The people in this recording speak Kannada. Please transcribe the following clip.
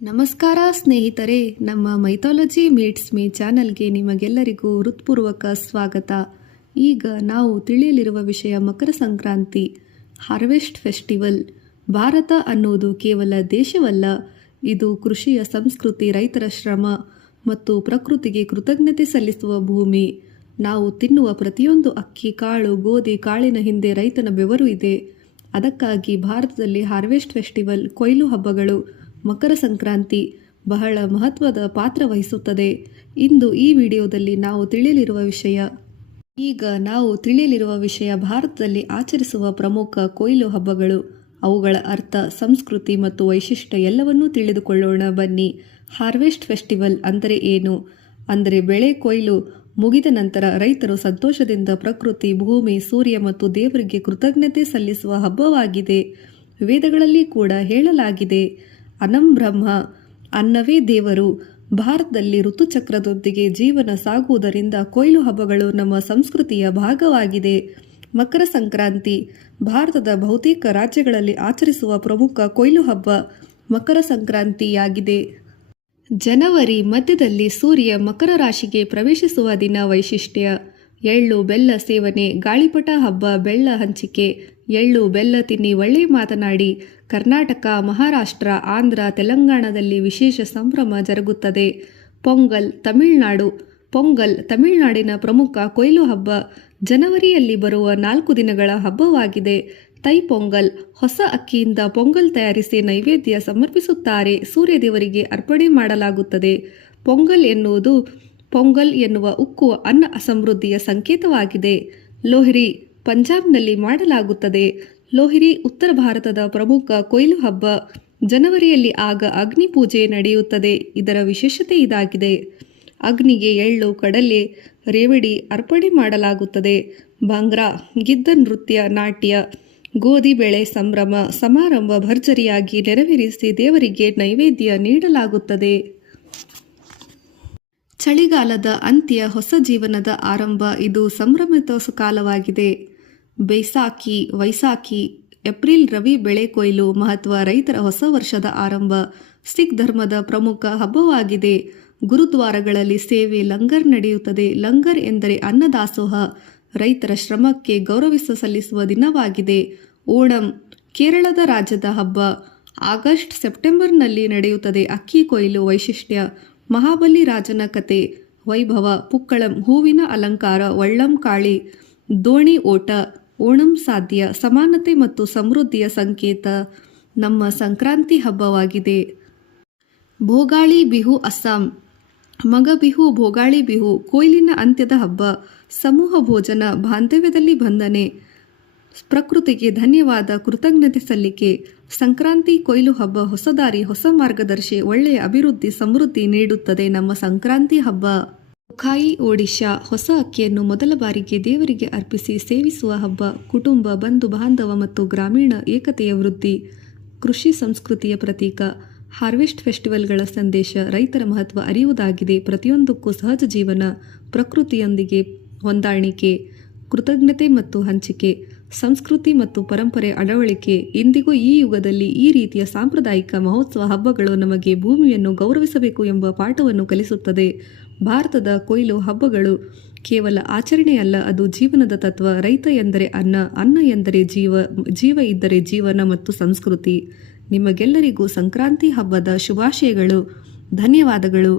ನಮಸ್ಕಾರ ಸ್ನೇಹಿತರೆ, ನಮ್ಮ ಮೈಥಾಲಜಿ ಮೀಟ್ಸ್ ಮೀ ಚಾನಲ್ಗೆ ನಿಮಗೆಲ್ಲರಿಗೂ ಹೃತ್ಪೂರ್ವಕ ಸ್ವಾಗತ. ಈಗ ನಾವು ತಿಳಿಯಲಿರುವ ವಿಷಯ ಮಕರ ಸಂಕ್ರಾಂತಿ, ಹಾರ್ವೆಸ್ಟ್ ಫೆಸ್ಟಿವಲ್. ಭಾರತ ಅನ್ನುವುದು ಕೇವಲ ದೇಶವಲ್ಲ, ಇದು ಕೃಷಿಯ ಸಂಸ್ಕೃತಿ, ರೈತರ ಶ್ರಮ ಮತ್ತು ಪ್ರಕೃತಿಗೆ ಕೃತಜ್ಞತೆ ಸಲ್ಲಿಸುವ ಭೂಮಿ. ನಾವು ತಿನ್ನುವ ಪ್ರತಿಯೊಂದು ಅಕ್ಕಿ, ಕಾಳು, ಗೋಧಿ, ಕಾಳಿನ ಹಿಂದೆ ರೈತನ ಬೆವರು ಇದೆ. ಅದಕ್ಕಾಗಿ ಭಾರತದಲ್ಲಿ ಹಾರ್ವೆಸ್ಟ್ ಫೆಸ್ಟಿವಲ್, ಕೊಯ್ಲು ಹಬ್ಬಗಳು, ಮಕರ ಸಂಕ್ರಾಂತಿ ಬಹಳ ಮಹತ್ವದ ಪಾತ್ರ ವಹಿಸುತ್ತದೆ. ಇಂದು ಈ ವಿಡಿಯೋದಲ್ಲಿ ನಾವು ತಿಳಿಯಲಿರುವ ವಿಷಯ ಭಾರತದಲ್ಲಿ ಆಚರಿಸುವ ಪ್ರಮುಖ ಕೊಯ್ಲು ಹಬ್ಬಗಳು, ಅವುಗಳ ಅರ್ಥ, ಸಂಸ್ಕೃತಿ ಮತ್ತು ವೈಶಿಷ್ಟ್ಯ ಎಲ್ಲವನ್ನೂ ತಿಳಿದುಕೊಳ್ಳೋಣ ಬನ್ನಿ. ಹಾರ್ವೆಸ್ಟ್ ಫೆಸ್ಟಿವಲ್ ಅಂದರೆ ಏನು? ಅಂದರೆ ಬೆಳೆ ಕೊಯ್ಲು ಮುಗಿದ ನಂತರ ರೈತರು ಸಂತೋಷದಿಂದ ಪ್ರಕೃತಿ, ಭೂಮಿ, ಸೂರ್ಯ ಮತ್ತು ದೇವರಿಗೆ ಕೃತಜ್ಞತೆ ಸಲ್ಲಿಸುವ ಹಬ್ಬವಾಗಿದೆ. ವೇದಗಳಲ್ಲಿ ಕೂಡ ಹೇಳಲಾಗಿದೆ, ಅನ್ನಂ ಬ್ರಹ್ಮ, ಅನ್ನವೇ ದೇವರು. ಭಾರತದಲ್ಲಿ ಋತುಚಕ್ರದೊಂದಿಗೆ ಜೀವನ ಸಾಗುವುದರಿಂದ ಕೊಯ್ಲು ಹಬ್ಬಗಳು ನಮ್ಮ ಸಂಸ್ಕೃತಿಯ ಭಾಗವಾಗಿದೆ. ಮಕರ ಸಂಕ್ರಾಂತಿ ಭಾರತದ ಬಹುತೇಕ ರಾಜ್ಯಗಳಲ್ಲಿ ಆಚರಿಸುವ ಪ್ರಮುಖ ಕೊಯ್ಲು ಹಬ್ಬ ಮಕರ ಸಂಕ್ರಾಂತಿಯಾಗಿದೆ. ಜನವರಿ ಮಧ್ಯದಲ್ಲಿ ಸೂರ್ಯ ಮಕರ ರಾಶಿಗೆ ಪ್ರವೇಶಿಸುವ ದಿನ. ವೈಶಿಷ್ಟ್ಯ: ಎಳ್ಳು ಬೆಲ್ಲ ಸೇವನೆ, ಗಾಳಿಪಟ ಹಬ್ಬ, ಬೆಲ್ಲ ಹಂಚಿಕೆ, ಎಳ್ಳು ಬೆಲ್ಲ ತಿನ್ನಿ, ಒಳ್ಳೆ ಮಾತನಾಡಿ. ಕರ್ನಾಟಕ, ಮಹಾರಾಷ್ಟ್ರ, ಆಂಧ್ರ, ತೆಲಂಗಾಣದಲ್ಲಿ ವಿಶೇಷ ಸಂಭ್ರಮ ಜರುಗುತ್ತದೆ. ಪೊಂಗಲ್ ತಮಿಳುನಾಡು. ಪೊಂಗಲ್ ತಮಿಳುನಾಡಿನ ಪ್ರಮುಖ ಕೊಯ್ಲು ಹಬ್ಬ. ಜನವರಿಯಲ್ಲಿ ಬರುವ 4 ದಿನಗಳ ಹಬ್ಬವಾಗಿದೆ. ತೈಪೊಂಗಲ್, ಹೊಸ ಅಕ್ಕಿಯಿಂದ ಪೊಂಗಲ್ ತಯಾರಿಸಿ ನೈವೇದ್ಯ ಸಮರ್ಪಿಸುತ್ತಾರೆ. ಸೂರ್ಯದೇವರಿಗೆ ಅರ್ಪಣೆ ಮಾಡಲಾಗುತ್ತದೆ. ಪೊಂಗಲ್ ಎನ್ನುವ ಉಕ್ಕುವ ಅನ್ನ ಸಮೃದ್ಧಿಯ ಸಂಕೇತವಾಗಿದೆ. ಲೋಹ್ರಿ ಪಂಜಾಬ್ನಲ್ಲಿ ಮಾಡಲಾಗುತ್ತದೆ. ಲೋಹ್ರಿ ಉತ್ತರ ಭಾರತದ ಪ್ರಮುಖ ಕೊಯ್ಲು ಹಬ್ಬ. ಜನವರಿಯಲ್ಲಿ ಆಗ ಅಗ್ನಿ ಪೂಜೆ ನಡೆಯುತ್ತದೆ. ಇದರ ವಿಶೇಷತೆ ಇದಾಗಿದೆ: ಅಗ್ನಿಗೆ ಎಳ್ಳು, ಕಡಲೆ, ರೇವಡಿ ಅರ್ಪಣೆ ಮಾಡಲಾಗುತ್ತದೆ. ಭಾಂಗ್ರಾ ಗಿದ್ದ ನೃತ್ಯ, ನಾಟ್ಯ, ಗೋಧಿ ಬೆಳೆ ಸಂಭ್ರಮ ಸಮಾರಂಭ ಭರ್ಜರಿಯಾಗಿ ನೆರವೇರಿಸಿ ದೇವರಿಗೆ ನೈವೇದ್ಯ ನೀಡಲಾಗುತ್ತದೆ. ಚಳಿಗಾಲದ ಅಂತ್ಯ, ಹೊಸ ಜೀವನದ ಆರಂಭ. ಇದು ಸಂಭ್ರಮಿತ ಕಾಲವಾಗಿದೆ. ವೈಸಾಖಿ ಏಪ್ರಿಲ್ ರವಿ ಬೆಳೆ ಕೊಯ್ಲು ಮಹತ್ವ. ರೈತರ ಹೊಸ ವರ್ಷದ ಆರಂಭ. ಸಿಖ್ ಧರ್ಮದ ಪ್ರಮುಖ ಹಬ್ಬವಾಗಿದೆ. ಗುರುದ್ವಾರಗಳಲ್ಲಿ ಸೇವೆ, ಲಂಗರ್ ನಡೆಯುತ್ತದೆ. ಲಂಗರ್ ಎಂದರೆ ಅನ್ನದಾಸೋಹ, ರೈತರ ಶ್ರಮಕ್ಕೆ ಗೌರವ ಸಲ್ಲಿಸುವ ದಿನವಾಗಿದೆ. ಓಣಂ ಕೇರಳದ ರಾಜ್ಯದ ಹಬ್ಬ. ಆಗಸ್ಟ್ ಸೆಪ್ಟೆಂಬರ್ನಲ್ಲಿ ನಡೆಯುತ್ತದೆ. ಅಕ್ಕಿ ಕೊಯ್ಲು. ವೈಶಿಷ್ಟ್ಯ: ಮಹಾಬಲಿ ರಾಜನ ಕತೆ, ವೈಭವ. ಪುಕ್ಕಳಂ ಹೂವಿನ ಅಲಂಕಾರ, ವಳ್ಳಂ ಕಾಳಿ, ದೋಣಿ ಓಟ. ಓಣಂ ಸಾಧ್ಯ, ಸಮಾನತೆ ಮತ್ತು ಸಮೃದ್ಧಿಯ ಸಂಕೇತ. ನಮ್ಮ ಸಂಕ್ರಾಂತಿ ಹಬ್ಬವಾಗಿದೆ. ಭೋಗಾಳಿ ಬಿಹು ಅಸ್ಸಾಂ. ಮಗ ಬಿಹು, ಭೋಗಾಳಿ ಬಿಹು ಕೊಯ್ಲಿನ ಅಂತ್ಯದ ಹಬ್ಬ. ಸಮೂಹ ಭೋಜನ, ಬಾಂಧವ್ಯದಲ್ಲಿ ಬಂಧನೆ, ಪ್ರಕೃತಿಗೆ ಧನ್ಯವಾದ, ಕೃತಜ್ಞತೆ ಸಲ್ಲಿಕೆ. ಸಂಕ್ರಾಂತಿ ಕೊಯ್ಲು ಹಬ್ಬ ಹೊಸ ದಾರಿ, ಹೊಸ ಮಾರ್ಗದರ್ಶಿ, ಒಳ್ಳೆಯ ಅಭಿವೃದ್ಧಿ, ಸಮೃದ್ಧಿ ನೀಡುತ್ತದೆ. ನಮ್ಮ ಸಂಕ್ರಾಂತಿ ಹಬ್ಬ. ನುಖಾಯಿ ಒಡಿಶಾ ಹೊಸ ಅಕ್ಕಿಯನ್ನು ಮೊದಲ ಬಾರಿಗೆ ದೇವರಿಗೆ ಅರ್ಪಿಸಿ ಸೇವಿಸುವ ಹಬ್ಬ. ಕುಟುಂಬ, ಬಂಧು ಬಾಂಧವ ಮತ್ತು ಗ್ರಾಮೀಣ ಏಕತೆಯ ವೃದ್ಧಿ. ಕೃಷಿ ಸಂಸ್ಕೃತಿಯ ಪ್ರತೀಕ. ಹಾರ್ವೆಸ್ಟ್ ಫೆಸ್ಟಿವಲ್ಗಳ ಸಂದೇಶ ರೈತರ ಮಹತ್ವ ಅರಿಯುವುದಾಗಿದೆ. ಪ್ರತಿಯೊಂದಕ್ಕೂ ಸಹಜ ಜೀವನ, ಪ್ರಕೃತಿಯೊಂದಿಗೆ ಹೊಂದಾಣಿಕೆ, ಕೃತಜ್ಞತೆ ಮತ್ತು ಹಂಚಿಕೆ, ಸಂಸ್ಕೃತಿ ಮತ್ತು ಪರಂಪರೆ ಅಳವಡಿಕೆ. ಇಂದಿಗೂ ಈ ಯುಗದಲ್ಲಿ ಈ ರೀತಿಯ ಸಾಂಪ್ರದಾಯಿಕ ಮಹೋತ್ಸವ ಹಬ್ಬಗಳು ನಮಗೆ ಭೂಮಿಯನ್ನು ಗೌರವಿಸಬೇಕು ಎಂಬ ಪಾಠವನ್ನು ಕಲಿಸುತ್ತದೆ. ಭಾರತದ ಕೊಯ್ಲು ಹಬ್ಬಗಳು ಕೇವಲ ಆಚರಣೆಯಲ್ಲ, ಅದು ಜೀವನದ ತತ್ವ. ರೈತ ಎಂದರೆ ಅನ್ನ, ಅನ್ನ ಎಂದರೆ ಜೀವ, ಜೀವ ಇದ್ದರೆ ಜೀವನ ಮತ್ತು ಸಂಸ್ಕೃತಿ. ನಿಮಗೆಲ್ಲರಿಗೂ ಸಂಕ್ರಾಂತಿ ಹಬ್ಬದ ಶುಭಾಶಯಗಳು. ಧನ್ಯವಾದಗಳು.